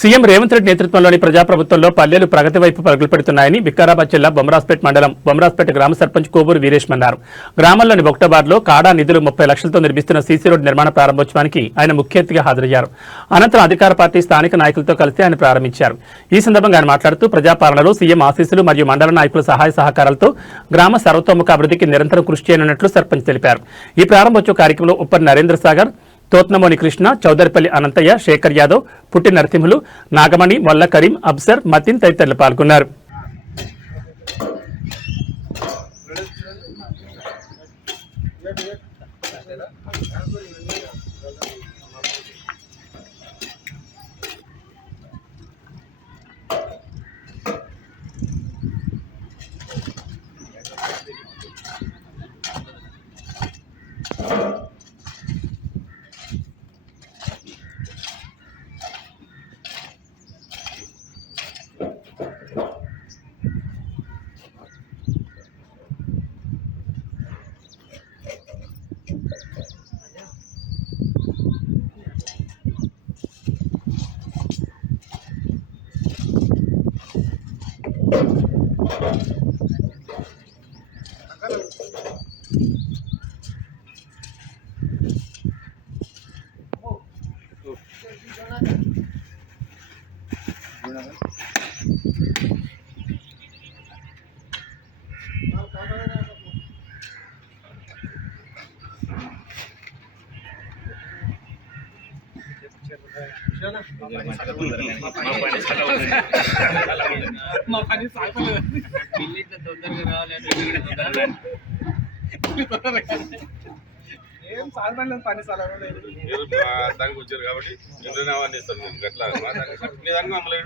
CM Revanth Reddy నేతృత్వంలోని ప్రజాప్రభుత్వంలో పల్లెలు ప్రగతి వైపు పరుగులు పెడుతున్నాయని వికారాబాద్ జిల్లా బొమ్మరాజ్పేట మండలం బొమ్మరాజ్పేట గ్రామ సర్పంచ్ కోవూరు వీరేష్ అన్నారు. గ్రామంలోని ఒకటోబార్లో కాడా నిధులు 30 లక్షలతో నిర్మిస్తున్న సీసీ రోడ్డు నిర్మాణ ప్రారంభోత్సవానికి ఆయన ముఖ్య అతిథిగా హాజరయ్యారు. అనంతరం అధికార పార్టీ స్థానిక నాయకులతో కలిసి ఆయన ప్రారంభించారు. ఈ సందర్భంగా ఆయన మాట్లాడుతూ ప్రజాపాలనలో సీఎం ఆశీస్సులు మరియు మండల నాయకుల సహాయ సహకారాలతో గ్రామ సర్వతోముఖ అభివృద్ధికి నిరంతరం కృషి చేయనున్నట్లు సర్పంచ్ తెలిపారు. ఈ ప్రారంభోత్సవ కార్యక్రమంలో ఉప్పర్ నరేంద్ర సాగర్, తోత్నమోని కృష్ణ, చౌదరిపల్లి అనంతయ్య, శేఖర్ యాదవ్, పుట్టి నరసింహులు, నాగమణి, మొల్ల కరీం, అబ్సర్, మతిన్ తదితరులు పాల్గొన్నారు. మా పని సాగలేదు. ఏం సాగలేదు, పని సాగలేదు. దానికి వచ్చారు కాబట్టి ఇందులోనే ఆహ్వానిస్తాను. ఎట్లా మీ దానికి మమ్మల్ని